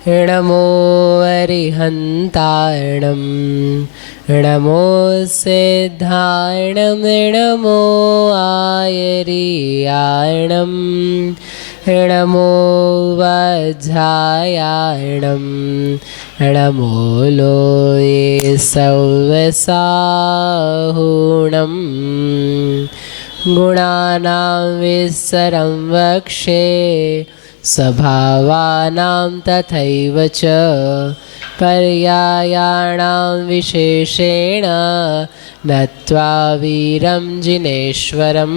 नमो अरिहन्ताणं नमो सिद्धाणं नमो आयर्याणं नमो वज्रायाणं नमो लोये सव्यसाहुणं गुणानां विसरं वक्षे स्वभावानां तथैव च पर्यायाणां विशेषेण नत्वा वीरं जिनेश्वरम्।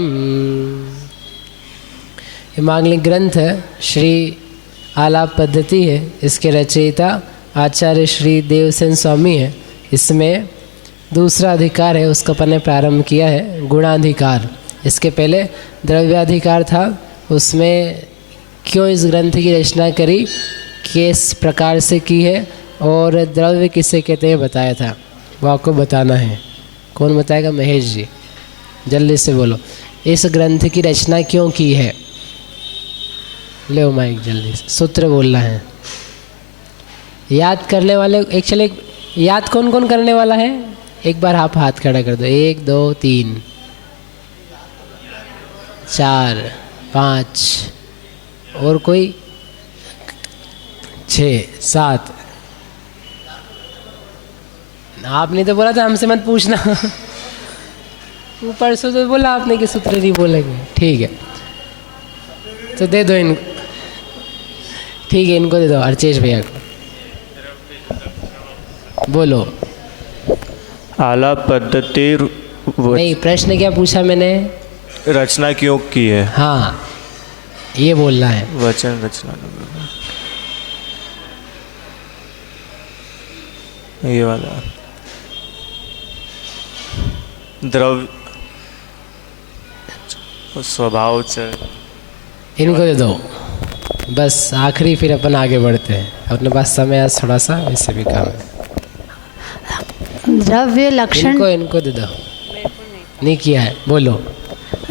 ये मांगलिक ग्रंथ श्री आलाप पद्धति है। इसके रचयिता आचार्य श्री देवसेन स्वामी है। इसमें दूसरा अधिकार है, उसका अपन ने प्रारंभ किया है गुणाधिकार। इसके पहले द्रव्याधिकार था। उसमें क्यों इस ग्रंथ की रचना करी, किस प्रकार से की है और द्रव्य किसे कहते हैं बताया था, वो आपको बताना है। कौन बताएगा? महेश जी, जल्दी से बोलो। इस ग्रंथ की रचना क्यों की है? ले माइक जल्दी से, सूत्र बोलना है। याद करने वाले एक्चुअली याद कौन कौन करने वाला है? एक बार आप हाथ खड़ा कर दो। 1 2 3 4 5 और कोई 6 7। आपने तो बोला था हमसे मत पूछना। ऊपर से तो बोला आपने कि सूत्र नहीं बोलेंगे। ठीक है, तो दे दो इनको। ठीक है, इनको दे दो, अर्चेश भैया को। बोलो। आलाप पद्धति नहीं, प्रश्न क्या पूछा मैंने? रचना क्यों की है? हाँ, ये बोलना है। वचन रचना, ये वाला द्रव्य स्वभाव से इनको दे दो बस। आखिरी फिर अपन आगे बढ़ते हैं। अपने पास समय आज थोड़ा सा, वैसे भी काम है। द्रव्य लक्षण इनको दे दो। नहीं किया है, बोलो।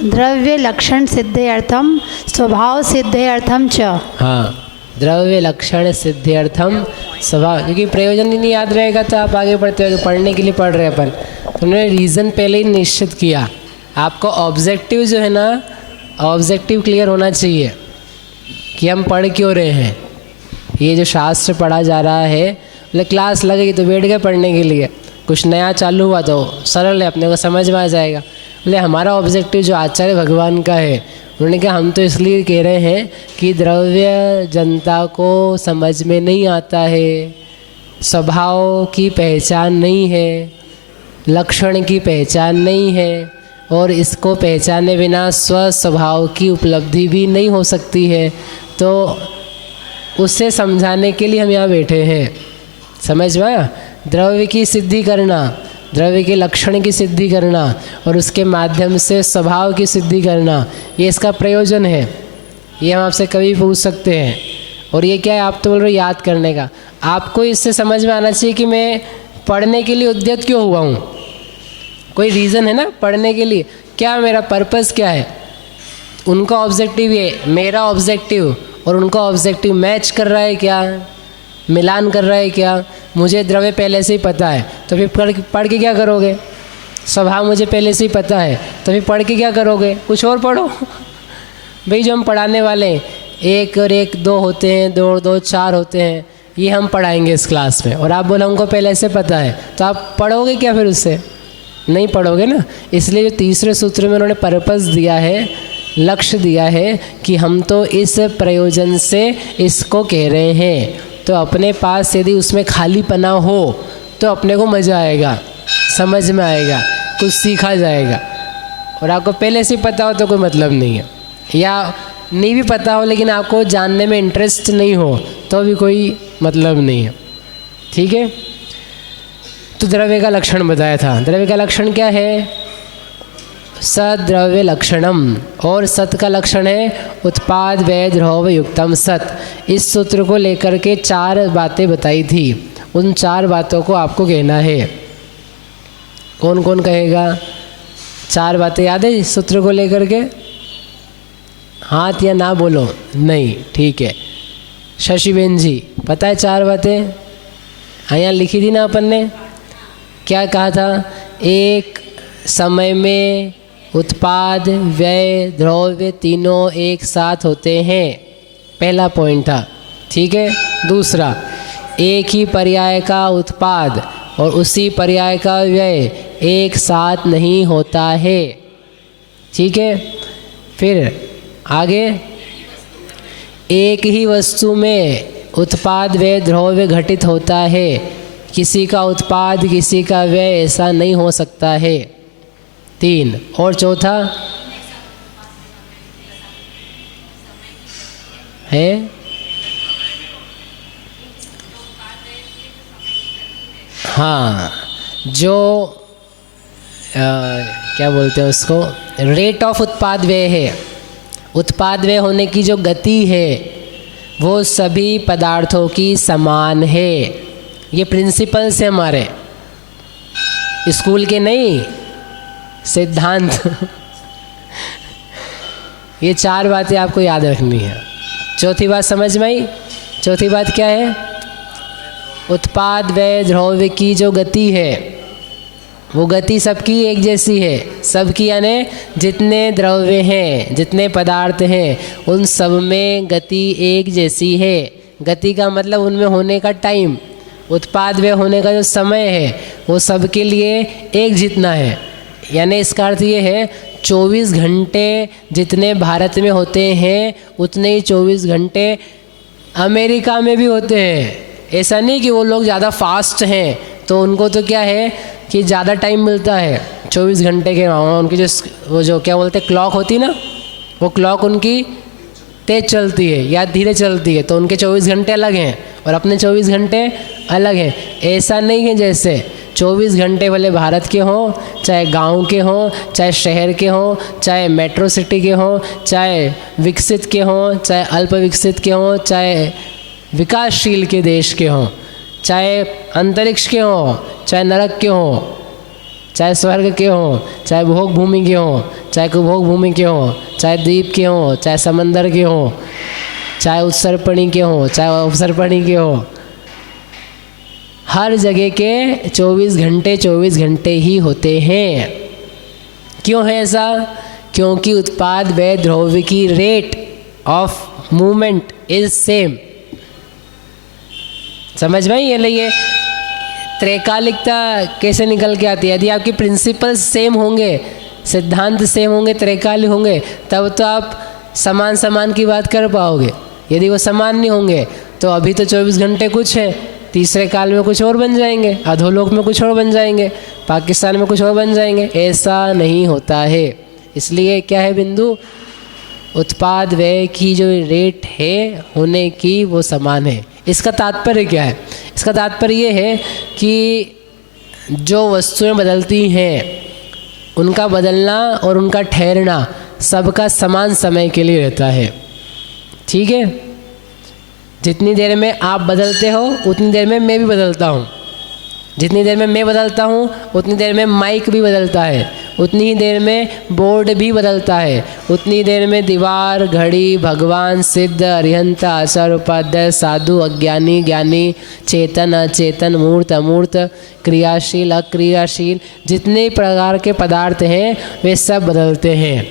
द्रव्य लक्षण सिद्धेर्थम स्वभाव सिद्धेर्थम च। हाँ, द्रव्य लक्षण सिद्ध्यर्थम स्वभाव, क्योंकि प्रयोजन ही नहीं याद रहेगा तो आप आगे बढ़ते हो। पढ़ने के लिए पढ़ रहे हैं अपन, तो उन्होंने रीज़न पहले ही निश्चित किया। आपको ऑब्जेक्टिव जो है ना, ऑब्जेक्टिव क्लियर होना चाहिए कि हम पढ़ क्यों रहे हैं। ये जो शास्त्र पढ़ा जा रहा है, मतलब क्लास लगेगी तो बैठ गए पढ़ने के लिए, कुछ नया चालू हुआ तो सरल है, अपने को समझ में आ जाएगा। बोले हमारा ऑब्जेक्टिव जो आचार्य भगवान का है, उन्होंने कहा हम तो इसलिए कह रहे हैं कि द्रव्य जनता को समझ में नहीं आता है, स्वभाव की पहचान नहीं है, लक्षण की पहचान नहीं है, और इसको पहचाने बिना स्व स्वभाव की उपलब्धि भी नहीं हो सकती है। तो उससे समझाने के लिए हम यहाँ बैठे हैं। समझ में आया? द्रव्य की सिद्धि करना, द्रव्य के लक्षण की सिद्धि करना और उसके माध्यम से स्वभाव की सिद्धि करना, ये इसका प्रयोजन है। ये हम आपसे कभी पूछ सकते हैं। और ये क्या है? आप तो बोल रहे हो याद करने का। आपको इससे समझ में आना चाहिए कि मैं पढ़ने के लिए उद्यत क्यों हुआ हूँ। कोई रीज़न है ना पढ़ने के लिए, क्या मेरा पर्पस क्या है। उनका ऑब्जेक्टिव ये, मेरा ऑब्जेक्टिव और उनका ऑब्जेक्टिव मैच कर रहा है क्या, मिलान कर रहा है क्या। मुझे द्रव्य पहले से ही पता है, तो फिर पढ़ के क्या करोगे। स्वभाव मुझे पहले से ही पता है, तो फिर पढ़ के क्या करोगे, कुछ और पढ़ो। भाई जो हम पढ़ाने वाले हैं, 1 और 1 2 होते हैं, 2 और 2 4 होते हैं, ये हम पढ़ाएंगे इस क्लास में। और आप बोलो हमको पहले से पता है, तो आप पढ़ोगे क्या फिर उससे? नहीं पढ़ोगे ना। इसलिए जो तीसरे सूत्र में उन्होंने पर्पस दिया है, लक्ष्य दिया है कि हम तो इस प्रयोजन से इसको कह रहे हैं। तो अपने पास यदि उसमें खालीपना हो तो अपने को मज़ा आएगा, समझ में आएगा, कुछ सीखा जाएगा। और आपको पहले से पता हो तो कोई मतलब नहीं है, या नहीं भी पता हो लेकिन आपको जानने में इंटरेस्ट नहीं हो तो भी कोई मतलब नहीं है। ठीक है। तो द्रव्य का लक्षण बताया था। द्रव्य का लक्षण क्या है? सद्रव्य लक्षणम। और सत का लक्षण है उत्पाद व्यय द्रव्य युक्तम सत। इस सूत्र को लेकर के 4 बातें बताई थी। उन 4 बातों को आपको कहना है। कौन कौन कहेगा? 4 बातें याद है इस सूत्र को लेकर के? हाथ या ना बोलो। नहीं, ठीक है। शशिबेन जी पता है 4 बातें यहाँ लिखी थी ना अपन ने? क्या कहा था? एक समय में उत्पाद व्यय द्रव्य तीनों एक साथ होते हैं, पहला पॉइंट था। ठीक है। दूसरा, एक ही पर्याय का उत्पाद और उसी पर्याय का व्यय एक साथ नहीं होता है। ठीक है। फिर आगे, एक ही वस्तु में उत्पाद व्यय द्रव्य घटित होता है, किसी का उत्पाद किसी का व्यय ऐसा नहीं हो सकता है। 3 और चौथा है हाँ, जो क्या बोलते हैं उसको, रेट ऑफ उत्पाद व्यय है। उत्पाद व्यय होने की जो गति है वो सभी पदार्थों की समान है। ये प्रिंसिपल्स हैं हमारे, स्कूल के नहीं, सिद्धांत। ये 4 बातें आपको याद रखनी है। चौथी बात समझ में आई? चौथी बात क्या है? उत्पाद व्यय द्रव्य की जो गति है वो गति सबकी एक जैसी है। सबकी यानी जितने द्रव्य हैं, जितने पदार्थ हैं, उन सब में गति एक जैसी है। गति का मतलब उनमें होने का टाइम, उत्पाद व्यय होने का जो समय है वो सबके लिए एक जितना है। यानी इसका अर्थ ये है 24 घंटे जितने भारत में होते हैं उतने ही 24 घंटे अमेरिका में भी होते हैं। ऐसा नहीं कि वो लोग ज़्यादा फास्ट हैं तो उनको तो क्या है कि ज़्यादा टाइम मिलता है 24 घंटे के। उनकी वो जो क्या बोलते हैं क्लॉक होती ना, वो क्लॉक उनकी तेज़ चलती है या धीरे चलती है, तो उनके 24 घंटे अलग हैं और अपने 24 घंटे अलग हैं। ऐसा नहीं है जैसे 24 घंटे भले भारत के हों, चाहे गांव के हों, चाहे शहर के हों, चाहे मेट्रो सिटी के हों, चाहे विकसित के हों, चाहे अल्प विकसित के हों, चाहे विकासशील के देश के हों, चाहे अंतरिक्ष के हों, चाहे नरक के हों, चाहे स्वर्ग के हों, चाहे भोग भूमि के हों, चाहे कुभोग भूमि के हों, चाहे द्वीप के हों, चाहे समंदर के हों, चाहे उत्सर्पणी के हों, चाहे अवसर्पणी के हों, हर जगह के 24 घंटे ही होते हैं। क्यों है ऐसा? क्योंकि उत्पाद व्यय द्रव्य की rate of movement is same. समझ में? ये लिए त्रैकालिकता कैसे निकल के आती है? यदि आपके प्रिंसिपल्स सेम होंगे, सिद्धांत सेम होंगे, त्रैकालिक होंगे, तब तो आप समान की बात कर पाओगे। यदि वो समान नहीं होंगे तो अभी तो 24 घंटे कुछ है, तीसरे काल में कुछ और बन जाएंगे, अधोलोक में कुछ और बन जाएंगे, पाकिस्तान में कुछ और बन जाएंगे। ऐसा नहीं होता है। इसलिए क्या है बिंदु? उत्पाद व्यय की जो रेट है होने की वो समान है। इसका तात्पर्य क्या है? इसका तात्पर्य ये है कि जो वस्तुएं बदलती हैं उनका बदलना और उनका ठहरना सबका समान समय के लिए रहता है। ठीक है? जितनी देर में आप बदलते हो उतनी देर में मैं भी बदलता हूँ। जितनी देर में मैं बदलता हूँ उतनी देर में माइक भी बदलता है, उतनी ही देर में बोर्ड भी बदलता है, उतनी देर में दीवार, घड़ी, भगवान, सिद्ध, अरिहंत, आचार्य, उपाध्याय, साधु, अज्ञानी, ज्ञानी, चेतन, अचेतन, मूर्त, अमूर्त, क्रियाशील, अक्रियाशील, जितने प्रकार के पदार्थ हैं वे सब बदलते हैं।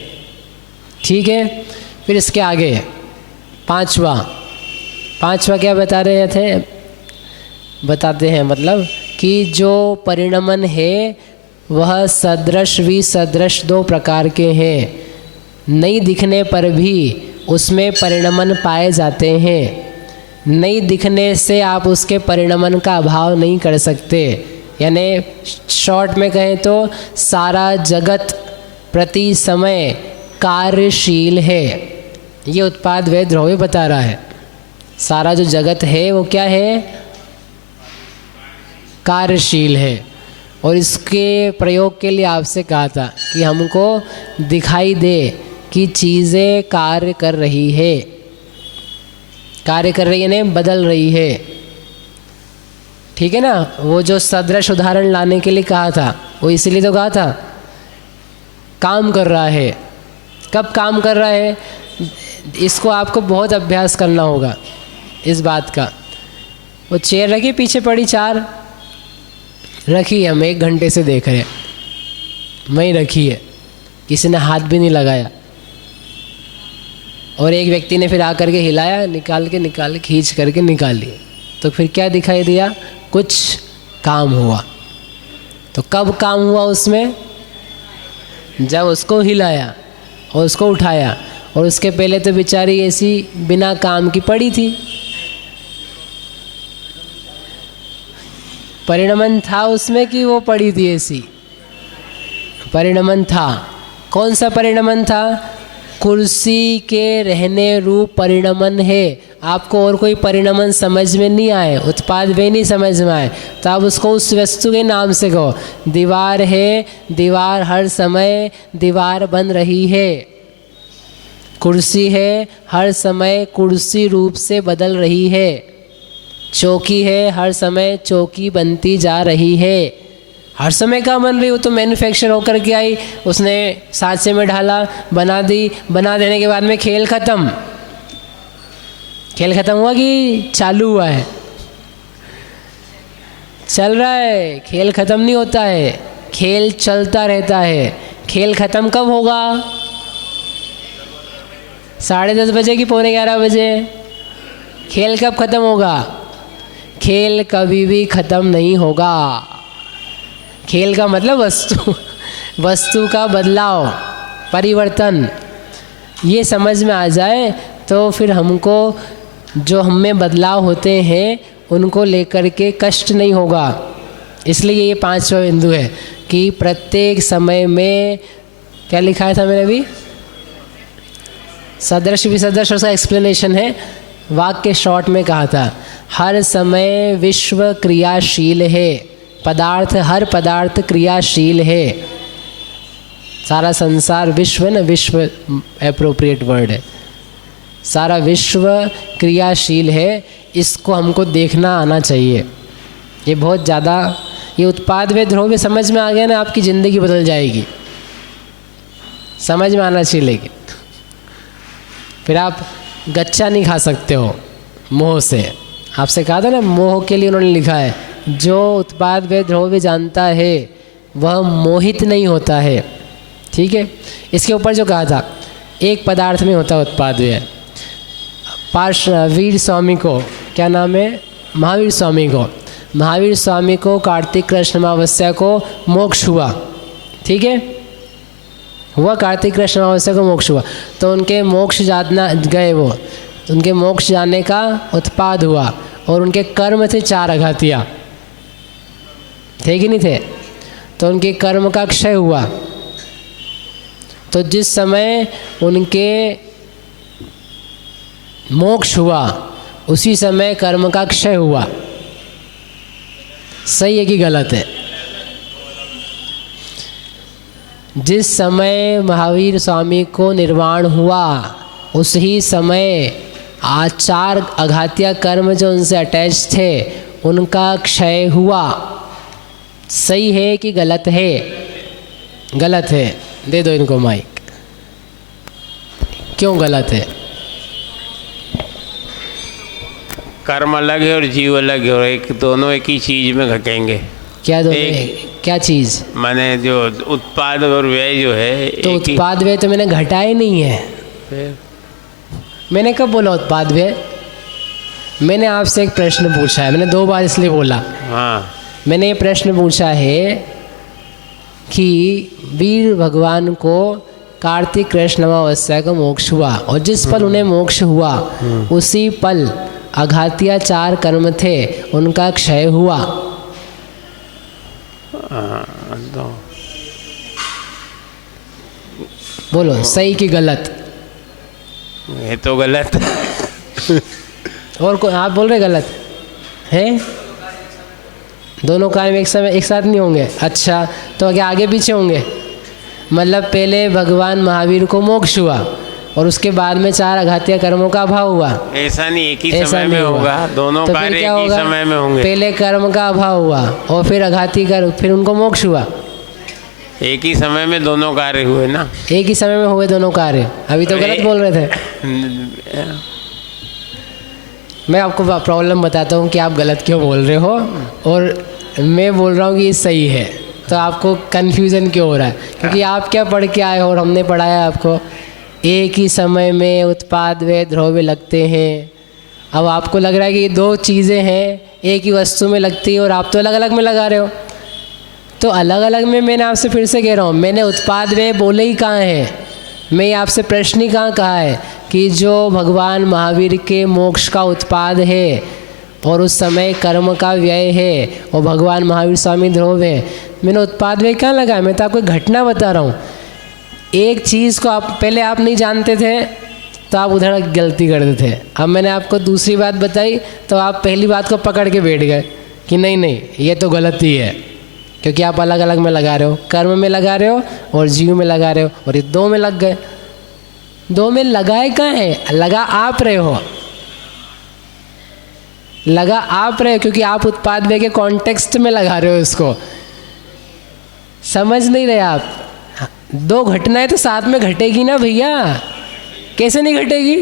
ठीक है? फिर इसके आगे पांचवा क्या बता रहे थे? बताते हैं मतलब कि जो परिणमन है वह सदृश विसदृश 2 प्रकार के हैं। नहीं दिखने पर भी उसमें परिणमन पाए जाते हैं। नहीं दिखने से आप उसके परिणमन का अभाव नहीं कर सकते। यानी शॉर्ट में कहें तो सारा जगत प्रति समय कार्यशील है। ये उत्पाद व्यय द्रव्य बता रहा है। सारा जो जगत है वो क्या है? कार्यशील है। और इसके प्रयोग के लिए आपसे कहा था कि हमको दिखाई दे कि चीज़ें कार्य कर रही है, यानी बदल रही है। ठीक है ना? वो जो सदृश उदाहरण लाने के लिए कहा था वो इसीलिए तो कहा था काम कर रहा है। कब काम कर रहा है? इसको आपको बहुत अभ्यास करना होगा। इस बात का। वो चेयर रखी पीछे पड़ी 4 रखी है, हम 1 घंटे से देख रहे हैं, वहीं रखी है, किसी ने हाथ भी नहीं लगाया। और एक व्यक्ति ने फिर आकर के हिलाया, निकाल खींच करके निकाली, तो फिर क्या दिखाई दिया, कुछ काम हुआ। तो कब काम हुआ उसमें, जब उसको हिलाया और उसको उठाया, और उसके पहले तो बेचारी ऐसी बिना काम की पड़ी थी। परिणमन था उसमें कि वो पड़ी थी ऐसी, परिणमन था। कौन सा परिणमन था, कुर्सी के रहने रूप परिणमन है। आपको और कोई परिणमन समझ में नहीं आए, उत्पाद वे नहीं समझ में आए, तो आप उसको उस वस्तु के नाम से कहो। दीवार है, दीवार हर समय दीवार बन रही है। कुर्सी है, हर समय कुर्सी रूप से बदल रही है। चौकी है, हर समय चौकी बनती जा रही है। हर समय का बन रही, वो तो मैन्युफैक्चर होकर के आई, उसने सांचे में ढाला, बना दी, बना देने के बाद में खेल ख़त्म। खेल ख़त्म हुआ कि चालू हुआ है, चल रहा है। खेल ख़त्म नहीं होता है, खेल चलता रहता है। खेल ख़त्म कब होगा, 10:30 बजे कि 11:15 बजे। खेल कब ख़त्म होगा, खेल कभी भी ख़त्म नहीं होगा। खेल का मतलब वस्तु का बदलाव, परिवर्तन, ये समझ में आ जाए तो फिर हमको जो हम में बदलाव होते हैं उनको लेकर के कष्ट नहीं होगा। इसलिए ये 5वां बिंदु है कि प्रत्येक समय में, क्या लिखा था मैंने अभी, सदृश विसदृश, उसका एक्सप्लेनेशन है, वाक्य शॉर्ट में कहा था, हर समय विश्व क्रियाशील है। पदार्थ, हर पदार्थ क्रियाशील है। सारा संसार विश्व है ना, विश्व एप्रोप्रिएट वर्ड है, सारा विश्व क्रियाशील है। इसको हमको देखना आना चाहिए। ये बहुत ज़्यादा, ये उत्पाद वे ध्रुव समझ में आ गया ना, आपकी ज़िंदगी बदल जाएगी। समझ में आना चाहिए, लेकिन फिर आप गच्चा नहीं खा सकते हो मोह से। आपसे कहा था ना, मोह के लिए उन्होंने लिखा है, जो उत्पाद वे ध्रुव जानता है वह मोहित नहीं होता है। ठीक है, इसके ऊपर जो कहा था, एक पदार्थ में होता है उत्पाद वे। वीर स्वामी को, क्या नाम है, महावीर स्वामी को कार्तिक कृष्ण अमावस्या को मोक्ष हुआ। ठीक है, हुआ, कार्तिक कृष्ण अमावस्या को मोक्ष हुआ, तो उनके मोक्ष जाना गए, वो उनके मोक्ष जाने का उत्पाद हुआ। और उनके कर्म थे 4 अघातिया, थे कि नहीं थे, तो उनके कर्म का क्षय हुआ। तो जिस समय उनके मोक्ष हुआ उसी समय कर्म का क्षय हुआ। सही है कि गलत है? जिस समय महावीर स्वामी को निर्वाण हुआ उसी समय 4 अघातिया कर्म जो उनसे अटैच थे उनका क्षय हुआ। सही है कि गलत है? गलत है। दे दो इनको माइक। क्यों गलत है? कर्म अलग है और जीव अलग है, और दोनों एक ही चीज में घटेंगे। क्या दोनों? क्या चीज़? माने जो उत्पाद और व्यय जो है, तो उत्पाद व्यय तो मैंने घटाया नहीं है। फिर मैंने कब बोला उत्पाद व्यय? मैंने आपसे एक प्रश्न पूछा है, मैंने 2 बार इसलिए बोला। हाँ, मैंने ये प्रश्न पूछा है कि वीर भगवान को कार्तिक कृष्ण अमावस्या का मोक्ष हुआ, और जिस पल उन्हें मोक्ष हुआ उसी पल अघातिया 4 कर्म थे उनका क्षय हुआ। तो बोलो सही कि गलत? ये तो गलत। और कोई आप बोल रहे गलत है? दोनों कार्य एक साथ नहीं होंगे। अच्छा, तो क्या आगे पीछे होंगे? मतलब पहले भगवान महावीर को मोक्ष हुआ और उसके बाद में 4 अघातिया कर्मों का अभाव हुआ। ऐसा नहीं, एक ही समय में होगा, दोनों तो कार्य एक ही समय में होंगे। पहले कर्म का अभाव हुआ और फिर अघाती कर्म, फिर उनको मोक्ष हुआ। एक ही समय में दोनों कार्य हुए ना। एक ही समय में हुए दोनों कार्य। अभी तो गलत बोल रहे थे। मैं आपको प्रॉब्लम बताता हूँ कि आप गलत क्यों बोल रहे हो और मैं बोल रहा हूँ कि ये सही है, तो आपको कन्फ्यूज़न क्यों हो रहा है? क्योंकि आप क्या पढ़ के आए हो और हमने पढ़ाया आपको एक ही समय में उत्पाद व द्रव्य लगते हैं। अब आपको लग रहा है कि ये दो चीज़ें हैं, एक ही वस्तु में लगती है और आप तो अलग अलग में लगा रहे हो। तो अलग अलग में मैंने आपसे फिर से कह रहा हूँ, मैंने उत्पाद व बोले ही कहाँ है, मैं आपसे प्रश्न ही कहाँ कहा है कि जो भगवान महावीर के मोक्ष का उत्पाद है और उस समय कर्म का व्यय है और भगवान महावीर स्वामी ध्रुव है, मैंने उत्पाद व्यय क्या लगाया? मैं तो आपको घटना बता रहा हूँ। एक चीज़ को आप पहले आप नहीं जानते थे तो आप उधर गलती करते थे, अब मैंने आपको दूसरी बात बताई तो आप पहली बात को पकड़ के बैठ गए कि नहीं नहीं ये तो गलती है, क्योंकि आप अलग अलग में लगा रहे हो, कर्म में लगा रहे हो और जीव में लगा रहे हो, और ये दो में लग गए। दो में लगाए कहाँ है? लगा आप रहे हो, लगा आप रहे हो, क्योंकि आप उत्पाद व्यय के कॉन्टेक्स्ट में लगा रहे हो इसको। समझ नहीं रहे आप? दो घटनाएं तो साथ में घटेगी ना भैया, कैसे नहीं घटेगी?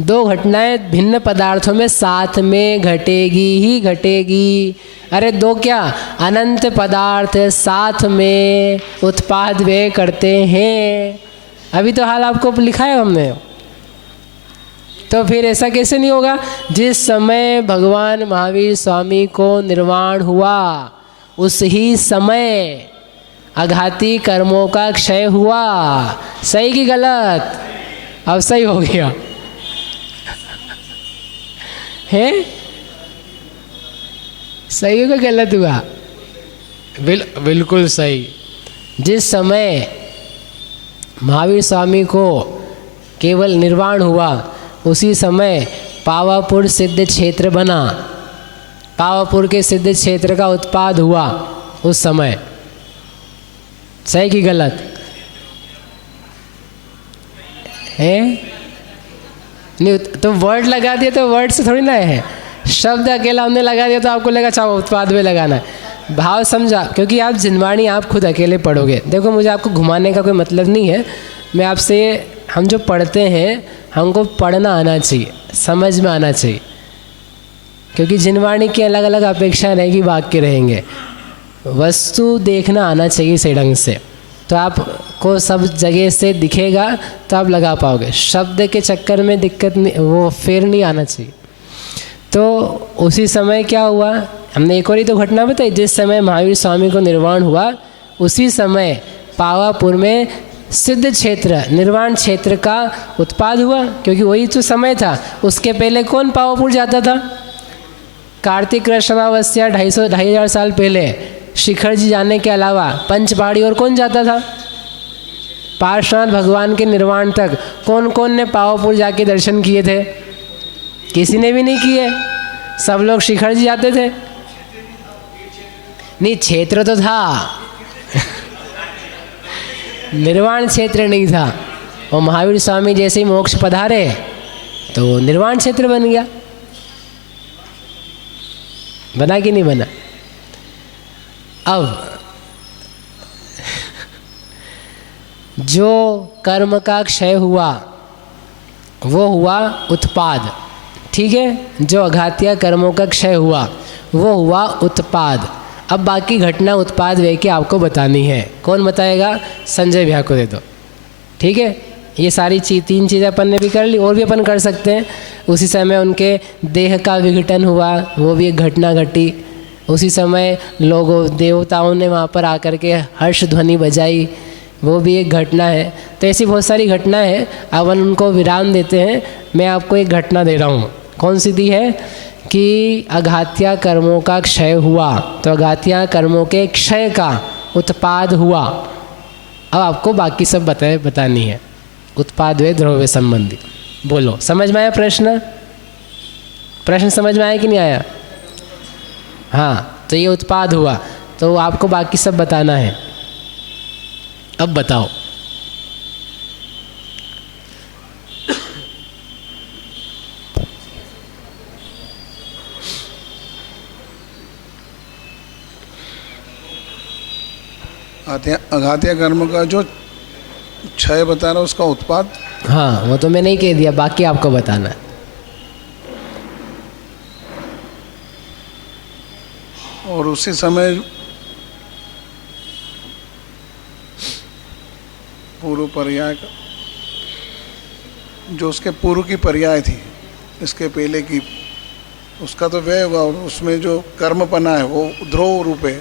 दो घटनाएं भिन्न पदार्थों में साथ में घटेगी ही घटेगी। अरे दो क्या, अनंत पदार्थ साथ में उत्पाद व्यय करते हैं। अभी तो हाल आपको लिखा है हमने, तो फिर ऐसा कैसे नहीं होगा? जिस समय भगवान महावीर स्वामी को निर्वाण हुआ उस ही समय आघाती कर्मों का क्षय हुआ। सही कि गलत? अब सही हो गया है? सही होगा गलत हुआ? बिल्कुल सही। जिस समय महावीर स्वामी को केवल निर्वाण हुआ उसी समय पावापुर सिद्ध क्षेत्र बना, पावापुर के सिद्ध क्षेत्र का उत्पाद हुआ उस समय। सही कि गलत है? नहीं तो वर्ड लगा दिया तो वर्ड से थोड़ी ना है, शब्द अकेला हमने लगा दिया तो आपको लगा चाहो उत्पाद में लगाना है। भाव समझा? क्योंकि आप जिनवाणी आप खुद अकेले पढ़ोगे। देखो मुझे आपको घुमाने का कोई मतलब नहीं है, मैं आपसे, हम जो पढ़ते हैं हमको पढ़ना आना चाहिए, समझ में आना चाहिए, क्योंकि जिनवाणी की अलग अलग अपेक्षा रहेगी, वाक्य रहेंगे, वस्तु देखना आना चाहिए सही ढंग से, तो आपको सब जगह से दिखेगा तो आप लगा पाओगे। शब्द के चक्कर में दिक्कत नहीं, वो फेर नहीं आना चाहिए। तो उसी समय क्या हुआ, हमने एक और ही तो घटना बताई, जिस समय महावीर स्वामी को निर्वाण हुआ उसी समय पावापुर में सिद्ध क्षेत्र, निर्वाण क्षेत्र का उत्पाद हुआ, क्योंकि वही तो समय था। उसके पहले कौन पावापुर जाता था? कार्तिक कृष्ण अमावस्या 2,500 साल पहले शिखर जी जाने के अलावा पंचपहाड़ी और कौन जाता था? पार्श्वनाथ भगवान के निर्वाण तक कौन कौन ने पावापुर जाके दर्शन किए थे? किसी ने भी नहीं किए, सब लोग शिखर जी जाते थे। नहीं, क्षेत्र तो था निर्वाण क्षेत्र नहीं था, और महावीर स्वामी जैसे ही मोक्ष पधारे तो निर्वाण क्षेत्र बन गया। बना कि नहीं बना? अब जो कर्म का क्षय हुआ वो हुआ उत्पाद, ठीक है? जो अघातीय कर्मों का क्षय हुआ वो हुआ उत्पाद। अब बाकी घटना उत्पाद व्यय की आपको बतानी है। कौन बताएगा? संजय भैया को दे दो, ठीक है? ये सारी तीन चीज़ें अपन ने भी कर ली, और भी अपन कर सकते हैं। उसी समय उनके देह का विघटन हुआ, वो भी एक घटना घटी। उसी समय लोगों देवताओं ने वहाँ पर आकर के हर्ष ध्वनि बजाई, वो भी एक घटना है। तो ऐसी बहुत सारी घटनाएं हैं, अपन उनको विराम देते हैं। मैं आपको एक घटना दे रहा हूँ। कौन सी दी है? कि अघातीय कर्मों का क्षय हुआ, तो अघातीय कर्मों के क्षय का उत्पाद हुआ। अब आपको बाकी सब बतानी है, उत्पाद व द्रव्य संबंधी। बोलो, समझ में आया प्रश्न? प्रश्न समझ में आया कि नहीं आया? हाँ, तो ये उत्पाद हुआ, तो आपको बाकी सब बताना है। अब बताओ। अघातीय कर्म का जो क्षय बता रहा उसका उत्पाद। हाँ, वो तो मैंने ही कह दिया, बाकी आपको बताना है। और उसी समय पूर्व पर्याय का जो उसके पूर्व की पर्याय थी, इसके पहले की, उसका तो व्यय होगा। और उसमें जो कर्मपना है वो ध्रुव रूप है,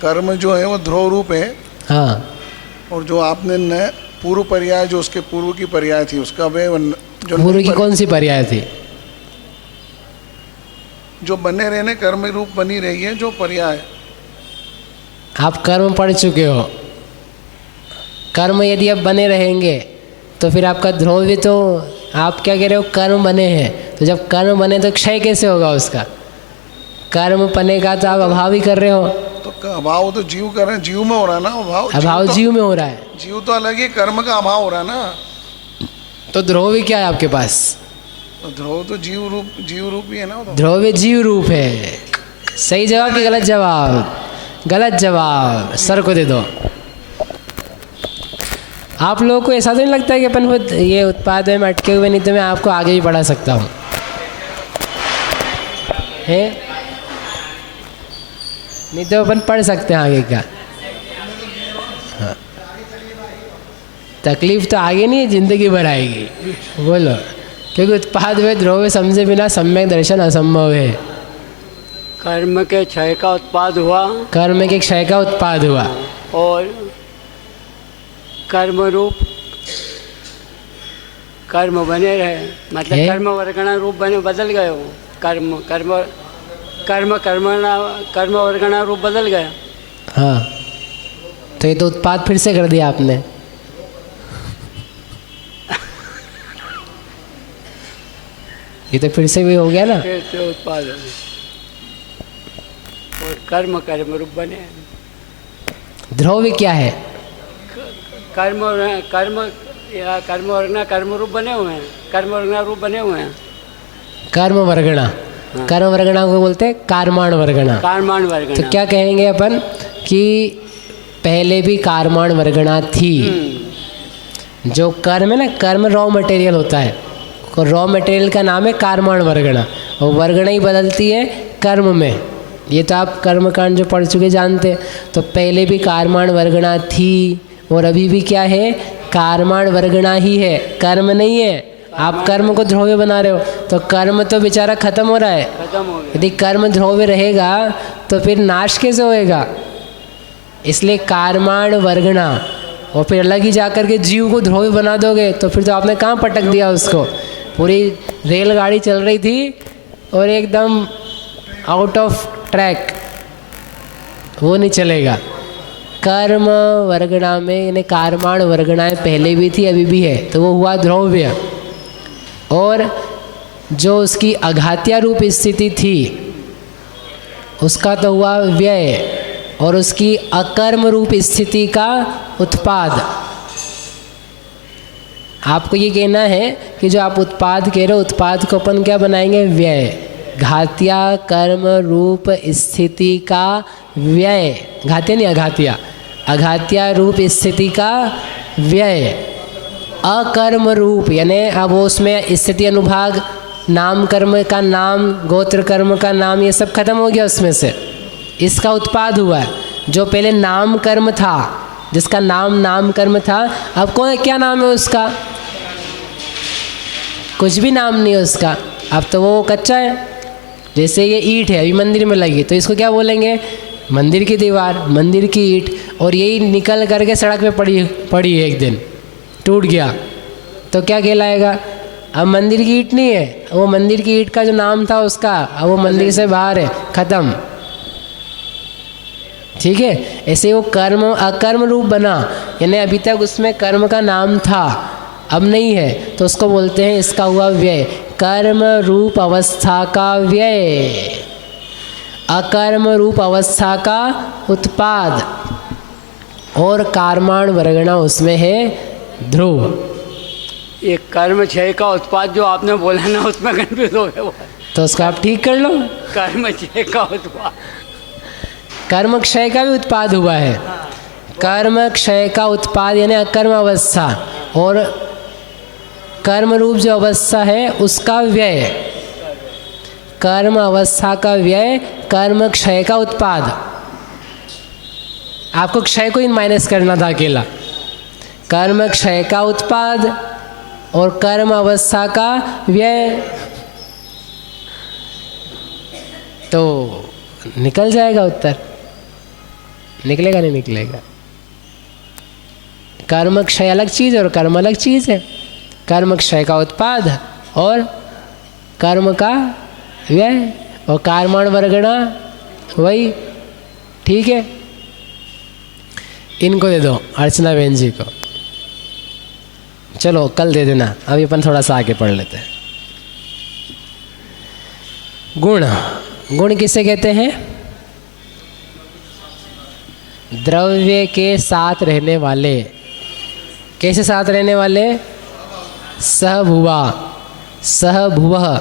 कर्म जो है वो ध्रुव रूप है। हाँ, और जो आपने नए पूर्व पर्याय जो उसके पूर्व की पर्याय थी उसका व्यय जो पूर्व की कौन सी पर्याय थी? जो बने रहने कर्म रूप बनी रही है जो पर्याय। आप कर्म पढ़ चुके हो, कर्म यदि आप बने रहेंगे तो फिर आपका ध्रुव तो, आप क्या कह रहे हो, कर्म बने हैं, तो जब कर्म बने तो क्षय कैसे होगा उसका? कर्म पने का तो आप अभाव ही कर रहे हो। तो अभाव तो जीव कर रहे हैं, जीव में हो रहा है ना अभाव तो, जीव में हो रहा है, जीव तो अलग ही, कर्म का अभाव हो रहा है ना। तो ध्रुव ही क्या है आपके पास? तो ध्रुव तो जीव रूप ही है ना। तो ध्रुव जीव रूप है। सही जवाब कि गलत जवाब? गलत जवाब, सर को दे दो। आप लोगों को ऐसा तो नहीं लगता है कि अपन खुद ये उत्पाद में अटके हुए, नहीं तो मैं आपको आगे भी बढ़ा सकता हूँ, है? नहीं तो अपन पढ़ सकते हैं आगे का। हाँ, तकलीफ तो आगे नहीं, जिंदगी भर आएगी। बोलो, क्योंकि उत्पाद में ध्रुव समझे बिना सम्यक दर्शन असंभव है। कर्म के क्षय का उत्पाद हुआ, कर्म के क्षय का उत्पाद हुआ, और कर्म रूप कर्म बने रहे, मतलब है? कर्म वर्गणा रूप बने बदल गए हो। कर्म कर्म कर्म कर्म वर्गणा रूप बदल गया। हाँ, तो ये तो उत्पाद फिर से कर दिया आपने। ये तो फिर से भी हो गया ना। फिर से उत्पाद हो गया और कर्म कर्म रूप बने। ध्रुव क्या है? कर्म कर्म या कर्म वर्गणा कर्म रूप बने हुए हैं, कर्म वर्गणा रूप बने हुए हैं। कर्म वर्गणा, कर्म वर्गणा को बोलते हैं कार्माण वर्गणा। कर्माण तो वर्गणा। क्या कहेंगे अपन कि पहले भी कार्माण वर्गणा थी। जो कर्म है ना, कर्म रॉ मटेरियल होता है, रॉ मटेरियल का नाम है कार्माण वर्गणा, और वर्गणा ही बदलती है कर्म में। ये तो आप कर्मकांड जो पढ़ चुके जानते। तो पहले भी कार्माण वर्गणा थी और अभी भी क्या है, कार्माण वर्गणा ही है, कर्म नहीं है। आप कर्म को ध्रुव बना रहे हो, तो कर्म तो बेचारा खत्म हो रहा है। खत्म हो गया। यदि कर्म ध्रुव रहेगा तो फिर नाश कैसे होएगा? इसलिए कार्माण वर्गणा, और फिर अलग ही जाकर के जीव को ध्रुव बना दोगे तो फिर तो आपने कहाँ पटक दिया उसको। पूरी रेलगाड़ी चल रही थी और एकदम आउट ऑफ ट्रैक, वो नहीं चलेगा। कर्म वर्गणा में यानी कार्माण वर्गणाएं पहले भी थी, अभी भी है, तो वो हुआ ध्रुव्य। और जो उसकी अघात्या रूप स्थिति थी उसका तो हुआ व्यय, और उसकी अकर्म रूप स्थिति का उत्पाद। आपको ये कहना है कि जो आप उत्पाद कह रहे हो, उत्पाद को अपन क्या बनाएंगे? व्यय। घात्या कर्म रूप स्थिति का व्यय, घात्या नहीं अघात्या, अघात्या रूप स्थिति का व्यय। अकर्म रूप यानी अब उसमें स्थिति अनुभाग, नाम कर्म का नाम, गोत्र कर्म का नाम, ये सब खत्म हो गया उसमें से। इसका उत्पाद हुआ है। जो पहले नाम कर्म था, जिसका नाम कर्म था, अब कौन, क्या नाम है उसका? कुछ भी नाम नहीं है उसका, अब तो वो कच्चा है। जैसे ये ईंट है, अभी मंदिर में लगी, तो इसको क्या बोलेंगे? मंदिर की दीवार, मंदिर की ईंट। और यही निकल करके सड़क पे पड़ी एक दिन, टूट गया, तो क्या कहलाएगा? अब मंदिर की ईंट नहीं है, वो मंदिर की ईंट का जो नाम था उसका, अब वो मंदिर से बाहर है, खत्म। ठीक है, ऐसे वो कर्म अकर्म रूप बना, यानी अभी तक उसमें कर्म का नाम था, अब नहीं है, तो उसको बोलते हैं इसका हुआ व्यय। कर्म रूप अवस्था का व्यय, अकर्म रूप अवस्था का उत्पाद, और कार्माण वर्गणा उसमें है ध्रुव। ये कर्म क्षय का उत्पाद जो आपने बोला ना, उसमें कंफ्यूज हो गया वो। तो उसको आप ठीक कर लो। कर्म क्षय का उत्पाद, कर्म क्षय का भी उत्पाद हुआ है। कर्म क्षय का उत्पाद यानी अकर्म अवस्था, और कर्म रूप जो अवस्था है उसका व्यय। कर्म अवस्था का व्यय कर्म क्षय का उत्पाद। आपको क्षय को ही माइनस करना था अकेला। कर्म क्षय का उत्पाद और कर्म अवस्था का व्यय, तो निकल जाएगा उत्तर। निकलेगा नहीं निकलेगा। कर्म क्षय अलग चीज़ और कर्म अलग चीज़ है। कर्म क्षय का उत्पाद और कर्म का व्यय, और कर्मण वर्गणा वही। ठीक है, इनको दे दो अर्चना बहन जी को। चलो कल दे देना, अभी अपन थोड़ा सा आगे पढ़ लेते हैं। गुण, गुण किसे कहते हैं? द्रव्य के साथ रहने वाले। कैसे साथ रहने वाले? सहभुवा, सहभुवः,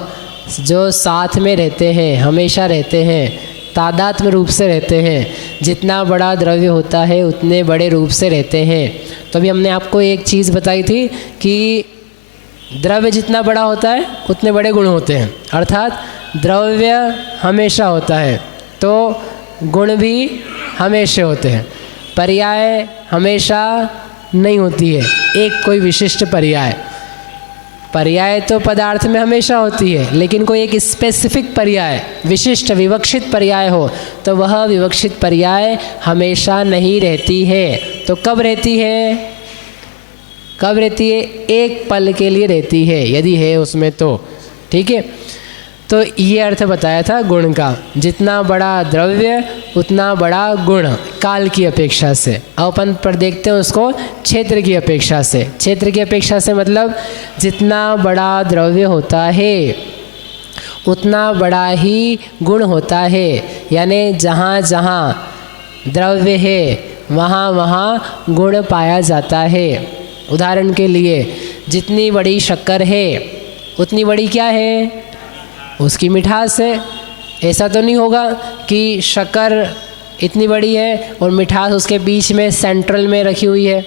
जो साथ में रहते हैं, हमेशा रहते हैं, तादात्म्य रूप से रहते हैं। जितना बड़ा द्रव्य होता है उतने बड़े रूप से रहते हैं। तो अभी हमने आपको एक चीज़ बताई थी कि द्रव्य जितना बड़ा होता है उतने बड़े गुण होते हैं, अर्थात द्रव्य हमेशा होता है तो गुण भी हमेशा होते हैं। पर्याय हमेशा नहीं होती है, एक कोई विशिष्ट पर्याय। पर्याय तो पदार्थ में हमेशा होती है, लेकिन कोई एक स्पेसिफिक पर्याय, विशिष्ट विवक्षित पर्याय हो तो वह विवक्षित पर्याय हमेशा नहीं रहती है। तो कब रहती है? कब रहती है? एक पल के लिए रहती है, यदि है उसमें तो। ठीक है, तो ये अर्थ बताया था गुण का। जितना बड़ा द्रव्य उतना बड़ा गुण, काल की अपेक्षा से। अब अपन पर देखते हैं उसको क्षेत्र की अपेक्षा से। क्षेत्र की अपेक्षा से मतलब जितना बड़ा द्रव्य होता है उतना बड़ा ही गुण होता है। यानी जहाँ जहाँ द्रव्य है वहाँ वहाँ गुण पाया जाता है। उदाहरण के लिए, जितनी बड़ी शक्कर है उतनी बड़ी क्या है? उसकी मिठास है। ऐसा तो नहीं होगा कि शक्कर इतनी बड़ी है और मिठास उसके बीच में सेंट्रल में रखी हुई है।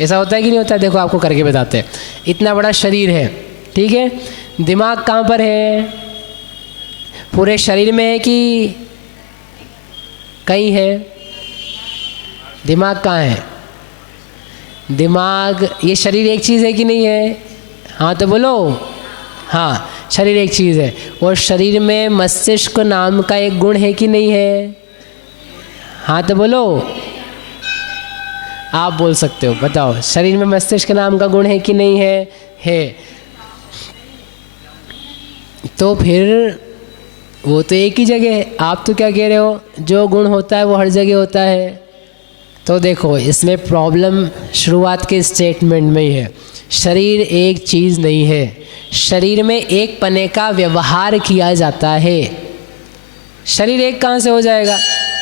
ऐसा होता है कि नहीं होता? देखो आपको करके बताते हैं। इतना बड़ा शरीर है, ठीक है, दिमाग कहाँ पर है? पूरे शरीर में है कि कहीं है? दिमाग कहाँ है? दिमाग, ये शरीर एक चीज़ है कि नहीं है? हाँ तो बोलो। हाँ, शरीर एक चीज़ है। और शरीर में मस्तिष्क नाम का एक गुण है कि नहीं है? हाँ तो बोलो। आप बोल सकते हो, बताओ। शरीर में मस्तिष्क नाम का गुण है कि नहीं है? है। तो फिर वो तो एक ही जगह है। आप तो क्या कह रहे हो? जो गुण होता है वो हर जगह होता है। तो देखो, इसमें प्रॉब्लम शुरुआत के स्टेटमेंट में ही है। शरीर एक चीज़ नहीं है। शरीर में एक पने का व्यवहार किया जाता है। शरीर एक कहाँ से हो जाएगा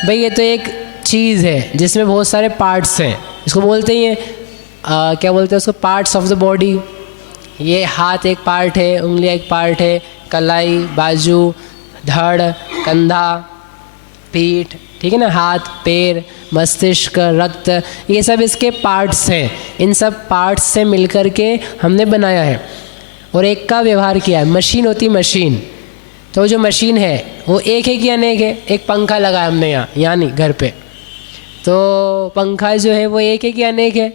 भाई? ये तो एक चीज़ है जिसमें बहुत सारे पार्ट्स हैं। इसको बोलते ही हैं क्या बोलते हैं उसको? Parts of the body. ये हाथ एक पार्ट है, उंगलियाँ एक पार्ट है, कलाई, बाजू, धड़, कंधा, पीठ, ठीक है ना, हाथ, पैर, मस्तिष्क, रक्त, ये सब इसके पार्ट्स हैं। इन सब पार्ट्स से मिलकर के हमने बनाया है और एक का व्यवहार किया है। मशीन होती मशीन, तो जो मशीन है वो एक है कि अनेक है? एक पंखा लगाया हमने यहाँ, यानी घर पे, तो पंखा जो है वो एक है कि अनेक है?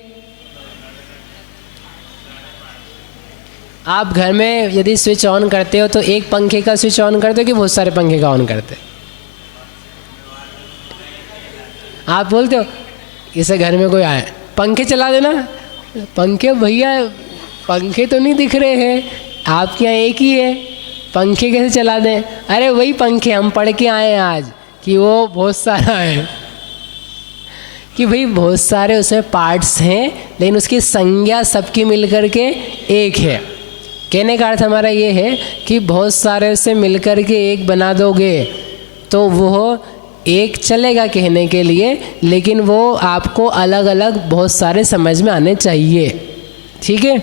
आप घर में यदि स्विच ऑन करते हो तो एक पंखे का स्विच ऑन करते हो कि बहुत सारे पंखे का ऑन करते हो? आप बोलते हो इसे घर में कोई आए, पंखे चला देना। पंखे भैया, पंखे तो नहीं दिख रहे हैं, आपके यहाँ एक ही है, पंखे कैसे चला दें? अरे वही पंखे हम पढ़ के आए हैं आज कि वो बहुत सारा है, कि भाई बहुत सारे उसमें पार्ट्स हैं लेकिन उसकी संज्ञा सबकी मिलकर के एक है। कहने का अर्थ हमारा ये है कि बहुत सारे से मिलकर के एक बना दोगे तो वो एक चलेगा कहने के लिए, लेकिन वो आपको अलग अलग बहुत सारे समझ में आने चाहिए। ठीक है,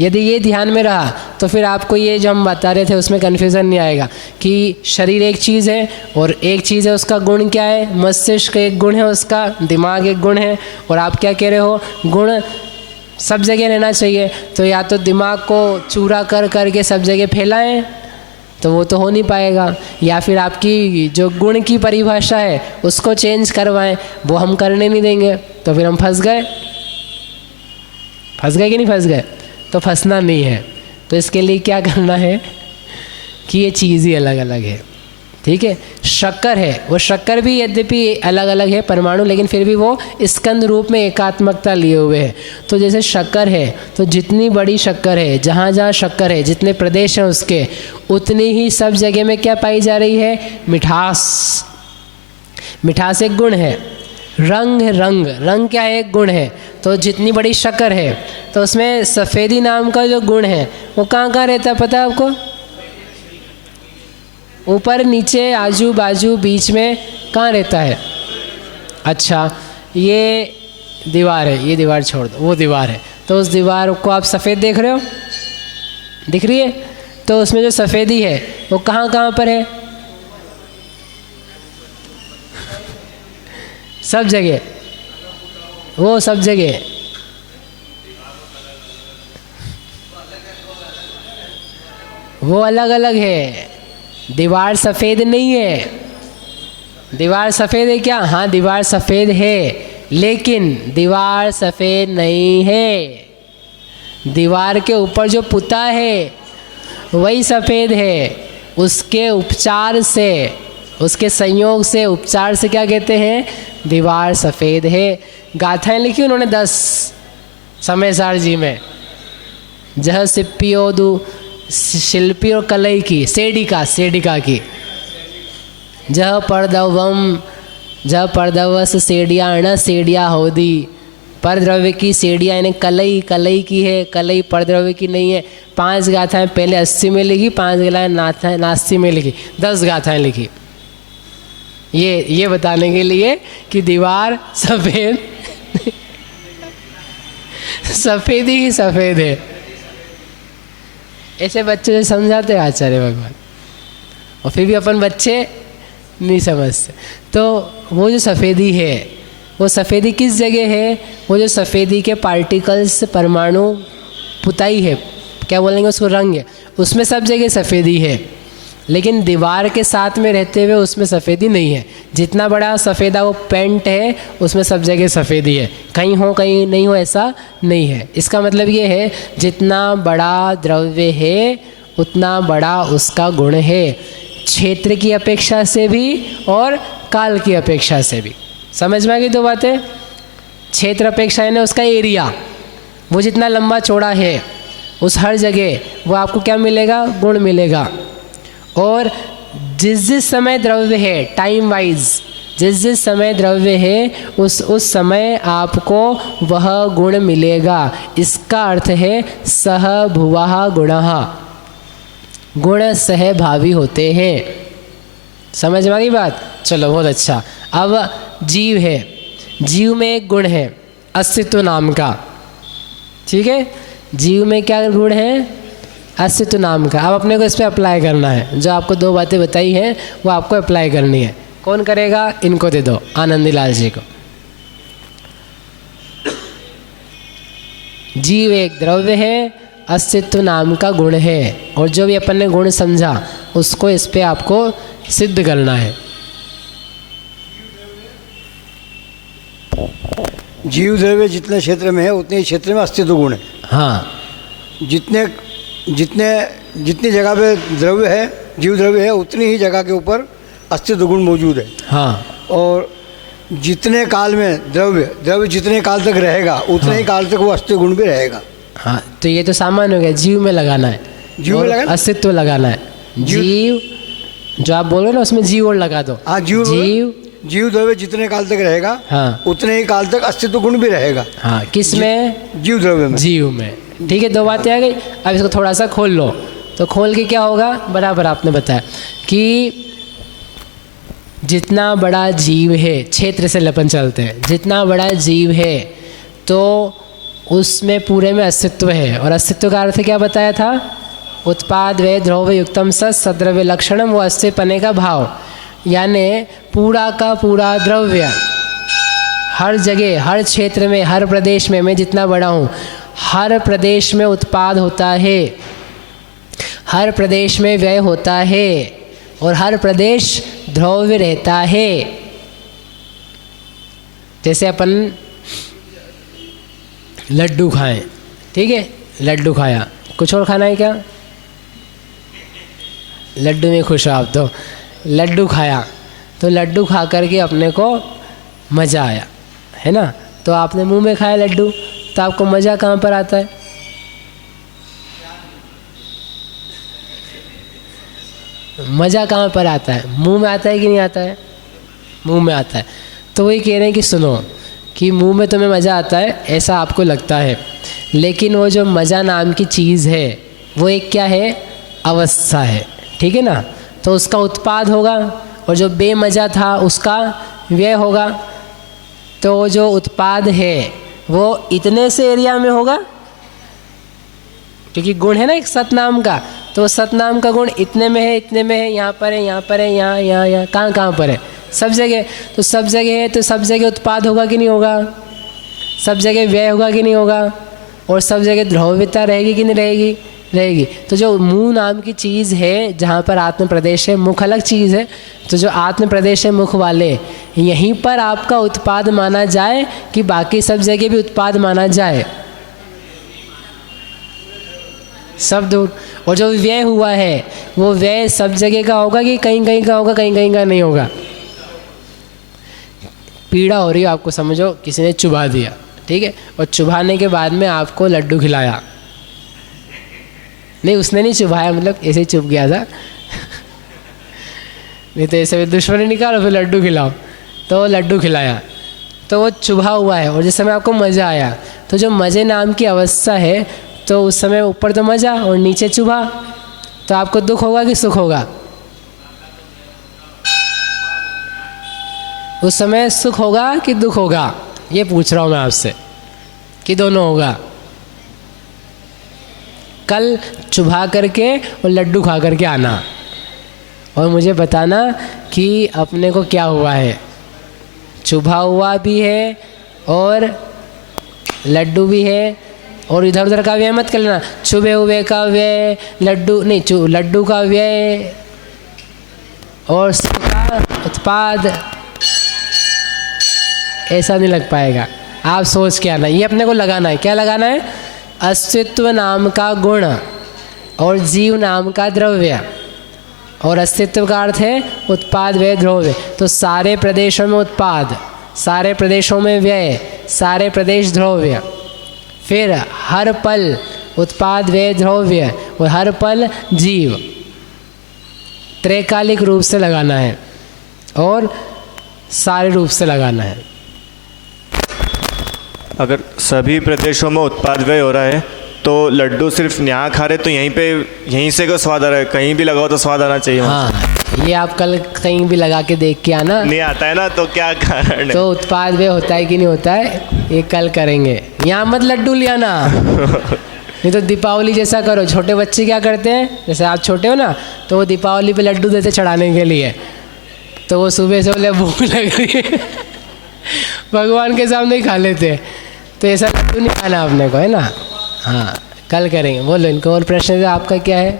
यदि ये ध्यान में रहा तो फिर आपको ये जो हम बता रहे थे उसमें कन्फ्यूज़न नहीं आएगा कि शरीर एक चीज़ है और एक चीज़ है उसका गुण क्या है? मस्तिष्क एक गुण है उसका, दिमाग एक गुण है, और आप क्या कह रहे हो? गुण सब जगह रहना चाहिए। तो या तो दिमाग को चूरा कर करके सब जगह फैलाएं तो वो तो हो नहीं पाएगा। या फिर आपकी जो गुण की परिभाषा है उसको चेंज करवाएं, वो हम करने नहीं देंगे, तो फिर हम फंस गए कि नहीं फंस गए? तो फंसना नहीं है। तो इसके लिए क्या करना है कि ये चीज़ ही अलग अलग है, ठीक है। शक्कर है, वो शक्कर भी यद्यपि अलग अलग है परमाणु, लेकिन फिर भी वो स्कंद रूप में एकात्मकता लिए हुए है। तो जैसे शक्कर है, तो जितनी बड़ी शक्कर है, जहाँ जहाँ शक्कर है, जितने प्रदेश हैं उसके, उतनी ही सब जगह में क्या पाई जा रही है? मिठास। मिठास एक गुण है। रंग है, रंग क्या है? एक गुण है। तो जितनी बड़ी शक्कर है तो उसमें सफ़ेदी नाम का जो गुण है वो कहाँ कहाँ रहता है पता है आपको? ऊपर, नीचे, आजू बाजू, बीच में, कहाँ रहता है? अच्छा, ये दीवार है, ये दीवार छोड़ दो, वो दीवार है। तो उस दीवार को आप सफ़ेद देख रहे हो, दिख रही है? तो उसमें जो सफ़ेदी है वो कहाँ कहाँ पर है? सब जगह, वो सब जगह। वो अलग अलग है, दीवार सफ़ेद नहीं है। दीवार सफ़ेद है क्या? हाँ, दीवार सफ़ेद है, लेकिन दीवार सफ़ेद नहीं है। दीवार के ऊपर जो पुता है वही सफ़ेद है। उसके उपचार से, उसके संयोग से, उपचार से क्या कहते हैं? दीवार सफ़ेद है। गाथाएँ लिखी उन्होंने 10 समय जी में। जह सिप्पियोदु, शिल्पी और कलई की, सेडिका की। जह पर्दवस सेडिया सेडिया होदी। पर द्रव्य की सेडिया यानी कलई की है, कलई पर द्रव्य की नहीं है। 5 गाथाएँ पहले 80 में लिखी, 5 गाथाएँ 89 में लिखी, 10 गाथाएँ लिखी। ये बताने के लिए कि दीवार सफ़ेद सफ़ेद ही सफ़ेद है। ऐसे बच्चे से समझाते हैं आचार्य भगवान, और फिर भी अपन बच्चे नहीं समझते। तो वो जो सफ़ेदी है, वो सफ़ेदी किस जगह है? वो जो सफ़ेदी के पार्टिकल्स, परमाणु, पुताई है, क्या बोलेंगे उसको, रंग है, उसमें सब जगह सफ़ेदी है। लेकिन दीवार के साथ में रहते हुए उसमें सफ़ेदी नहीं है। जितना बड़ा सफ़ेदा वो पेंट है उसमें सब जगह सफ़ेदी है, कहीं हो कहीं नहीं हो ऐसा नहीं है। इसका मतलब ये है जितना बड़ा द्रव्य है उतना बड़ा उसका गुण है, क्षेत्र की अपेक्षा से भी और काल की अपेक्षा से भी। समझ में आ गई दो बातें? क्षेत्र अपेक्षा है ना उसका एरिया, वो जितना लंबा चौड़ा है उस हर जगह वो आपको क्या मिलेगा? गुण मिलेगा। और जिस समय द्रव्य है, टाइम वाइज जिस समय द्रव्य है उस समय आपको वह गुण मिलेगा। इसका अर्थ है सह भुवः गुणः, गुण सहभावी होते हैं। समझ में आ गई बात? चलो बहुत अच्छा। अब जीव है, जीव में एक गुण है अस्तित्व नाम का, ठीक है। जीव में क्या गुण है? अस्तित्व नाम का। अब अपने को इस पर अप्लाई करना है। जो आपको 2 बातें बताई हैं वो आपको अप्लाई करनी है। कौन करेगा? इनको दे दो, आनंदी लाल जी को। जीव एक द्रव्य है, अस्तित्व नाम का गुण है, और जो भी अपन ने गुण समझा उसको इस पे आपको सिद्ध करना है। जीव द्रव्य जितने क्षेत्र में है उतने ही क्षेत्र में अस्तित्व गुण है। हाँ, जितनी जगह पे द्रव्य है, जीव द्रव्य है, उतनी ही जगह के ऊपर अस्तित्व गुण मौजूद है। हाँ, और जितने काल में द्रव्य जितने काल तक रहेगा उतने ही काल तक वो अस्तित्व गुण भी रहेगा। हाँ, तो ये तो सामान्य हो गया। जीव में लगाना है, जीव में लगाना, अस्तित्व लगाना है। जीव जो आप बोल रहे हो ना उसमें जीव और लगा दो। हाँ, जीव द्रव्य जितने काल तक रहेगा हाँ, उतने ही काल तक अस्तित्व गुण भी रहेगा। हाँ, किस में? जीव द्रव्य में। जीव में, ठीक है। 2 बातें आ गई। अब इसको थोड़ा सा खोल लो। तो खोल के क्या होगा? बराबर आपने बताया कि जितना बड़ा जीव है, क्षेत्र से लपन चलते हैं, जितना बड़ा जीव है तो उसमें पूरे में अस्तित्व है। और अस्तित्व का अर्थ क्या बताया था? उत्पाद वे द्रव्य युक्तम सद्रव्य लक्षणम, वो अस्तित्वपने का भाव, यानी पूरा का पूरा द्रव्य हर जगह, हर क्षेत्र में, हर प्रदेश में, मैं जितना बड़ा हूँ हर प्रदेश में उत्पाद होता है। हर प्रदेश में व्यय होता है और हर प्रदेश द्रव्य रहता है। जैसे अपन लड्डू खाएं, ठीक है, लड्डू खाया, कुछ और खाना है क्या? लड्डू में खुश हो आप तो। लड्डू खाया तो लड्डू खा करके अपने को मज़ा आया, है ना। तो आपने मुंह में खाया लड्डू, तो आपको मज़ा कहाँ पर आता है? मज़ा कहाँ पर आता है? मुंह में आता है कि नहीं आता है? मुंह में आता है। तो वही कह रहे हैं कि सुनो कि मुंह में तुम्हें मज़ा आता है ऐसा आपको लगता है, लेकिन वो जो मज़ा नाम की चीज़ है वो एक क्या है? अवस्था है, ठीक है ना। तो उसका उत्पाद होगा और जो बेमज़ा था उसका व्यय होगा। तो जो उत्पाद है वो इतने से एरिया में होगा, क्योंकि गुण है ना एक सतनाम का, तो सतनाम का गुण इतने में है, इतने में है, यहाँ पर है, यहाँ पर है, यहाँ यहाँ यहाँ कहाँ कहाँ पर है? सब जगह। तो सब जगह है तो सब जगह उत्पाद होगा कि नहीं होगा? सब जगह व्यय होगा कि नहीं होगा? और सब जगह द्रव्यता रहेगी कि नहीं रहेगी? रहेगी। तो जो मुंह नाम की चीज़ है, जहाँ पर आत्म प्रदेश है, मुख अलग चीज़ है, तो जो आत्म प्रदेश है मुख वाले, यहीं पर आपका उत्पाद माना जाए कि बाकी सब जगह भी उत्पाद माना जाए? सब दूर। और जो व्यय हुआ है वो व्यय सब जगह का होगा कि कहीं कहीं का होगा, कहीं कहीं का नहीं होगा? पीड़ा हो रही है आपको, समझो किसी ने चुभा दिया, ठीक है, और चुभाने के बाद में आपको लड्डू खिलाया। नहीं, उसने नहीं चुभाया, मतलब ऐसे ही चुभ गया था नहीं तो ऐसे दुश्मनी निकालो फिर लड्डू खिलाओ। तो लड्डू खिलाया तो वो चुभा हुआ है, और जिस समय आपको मज़ा आया, तो जो मज़े नाम की अवस्था है, तो उस समय ऊपर तो मज़ा और नीचे चुभा, तो आपको दुख होगा कि सुख होगा? उस समय सुख होगा कि दुख होगा? ये पूछ रहा हूँ मैं आपसे, कि दोनों होगा? कल चुभा करके और लड्डू खा करके आना और मुझे बताना कि अपने को क्या हुआ है। चुभा हुआ भी है और लड्डू भी है, और इधर उधर का व्यय मत कर लेना। चुभे हुए का व्यय, लड्डू नहीं, लड्डू का व्यय और सुख का उत्पाद, ऐसा नहीं लग पाएगा। आप सोच के आना, ये अपने को लगाना है। क्या लगाना है? अस्तित्व नाम का गुण और जीव नाम का द्रव्य, और अस्तित्व का अर्थ है उत्पाद व्यय द्रव्य। तो सारे प्रदेशों में उत्पाद, सारे प्रदेशों में व्यय, सारे प्रदेश द्रव्य, फिर हर पल उत्पाद व्यय द्रव्य और हर पल जीव, त्रैकालिक रूप से लगाना है और सारे रूप से लगाना है। अगर सभी प्रदेशों में उत्पाद व्यय हो रहा है तो लड्डू सिर्फ यहाँ खा रहे तो यहीं से को स्वाद आ रहा है, कहीं भी लगाओ तो स्वाद आना चाहिए। हाँ, ये आप कल कहीं भी लगा के देख के आना। नहीं आता है ना, तो क्या कारण है? तो उत्पाद व्यय होता है कि नहीं होता है, ये कल करेंगे। यहाँ मत लड्डू लिया ना नहीं तो दीपावली जैसा करो। छोटे बच्चे क्या करते हैं, जैसे आप छोटे हो ना, तो वो दीपावली पे लड्डू देते चढ़ाने के लिए, तो वो सुबह से बोले भूख लग रही है भगवान के सामने ही खा लेते हैं। तो ऐसा लड्डू नहीं खाना आपने को, है ना। हाँ, कल करेंगे। बोलो, इनको और प्रश्न है आपका क्या है?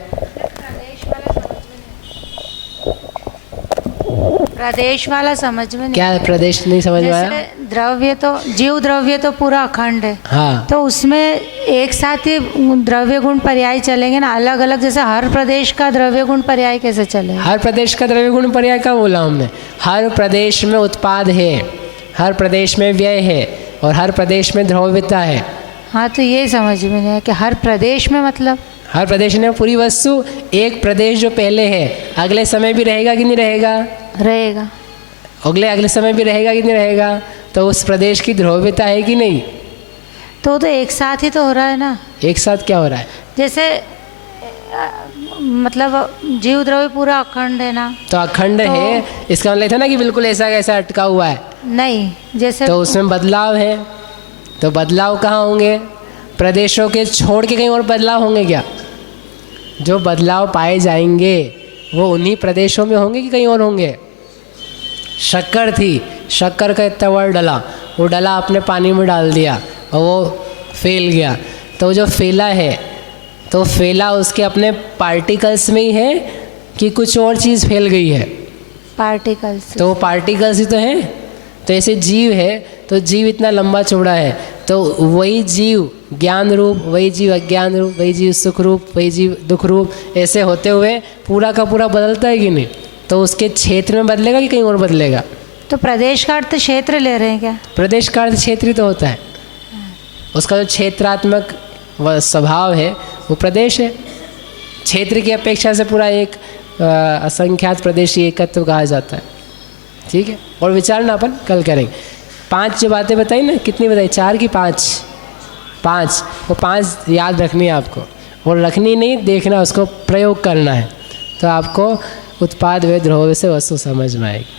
प्रदेश वाला समझ में नहीं। क्या प्रदेश नहीं समझ में आया? जैसे द्रव्य तो, जीव द्रव्य तो पूरा अखंड है, हाँ, तो उसमें एक साथ ही द्रव्य गुण पर्याय चलेंगे ना, अलग अलग। जैसे हर प्रदेश का द्रव्य गुण पर्याय कैसे चलेगा? हर प्रदेश का द्रव्य गुण पर्याय क्या बोला हमने? हर प्रदेश में उत्पाद है, हर प्रदेश में व्यय है और हर प्रदेश में द्रव्यता है। हाँ, तो ये समझ में नहीं है कि हर प्रदेश में, मतलब हर प्रदेश में पूरी वस्तु, एक प्रदेश जो पहले है अगले समय भी रहेगा कि नहीं रहेगा? रहेगा। अगले समय भी रहेगा कि नहीं रहेगा? तो उस प्रदेश की द्रव्यता है कि नहीं? तो एक साथ ही तो हो रहा है ना। एक साथ क्या हो रहा है? जैसे मतलब जीव द्रव्य पूरा अखंड है ना, तो अखंड है, इसका मतलब था ना कि बिल्कुल ऐसा कैसा अटका हुआ है नहीं। जैसे तो उसमें बदलाव है, तो बदलाव कहाँ होंगे? प्रदेशों के छोड़ के कहीं और बदलाव होंगे क्या? जो बदलाव पाए जाएंगे वो उन्हीं प्रदेशों में होंगे कि कहीं और होंगे? शक्कर थी, शक्कर का इतना बड़ा डला, वो डला आपने पानी में डाल दिया और वो फैल गया, तो जो फैला है तो फैला उसके अपने पार्टिकल्स में ही है कि कुछ और चीज़ फैल गई है? पार्टिकल्स। तो वो पार्टिकल्स ही तो हैं। तो ऐसे जीव है, तो जीव इतना लंबा चौड़ा है, तो वही जीव ज्ञान रूप, वही जीव अज्ञान रूप, वही जीव सुख रूप, वही जीव दुख रूप, ऐसे होते हुए पूरा का पूरा बदलता है कि नहीं? तो उसके क्षेत्र में बदलेगा कि कहीं और बदलेगा? तो प्रदेश का अर्थ क्षेत्र ले रहे हैं क्या? प्रदेश का अर्थ क्षेत्र ही तो होता है। उसका जो क्षेत्रात्मक स्वभाव है वो प्रदेश है। क्षेत्र की अपेक्षा से पूरा एक असंख्यात प्रदेशी एकत्व कहा जाता है। ठीक है, और विचारना अपन कल करेंगे। 5 जो बातें बताई ना, कितनी बताई? 4 की 5? 5। वो 5 याद रखनी है आपको, और रखनी नहीं, देखना, उसको प्रयोग करना है, तो आपको उत्पाद वे द्रव्य से वस्तु समझ में आएगी।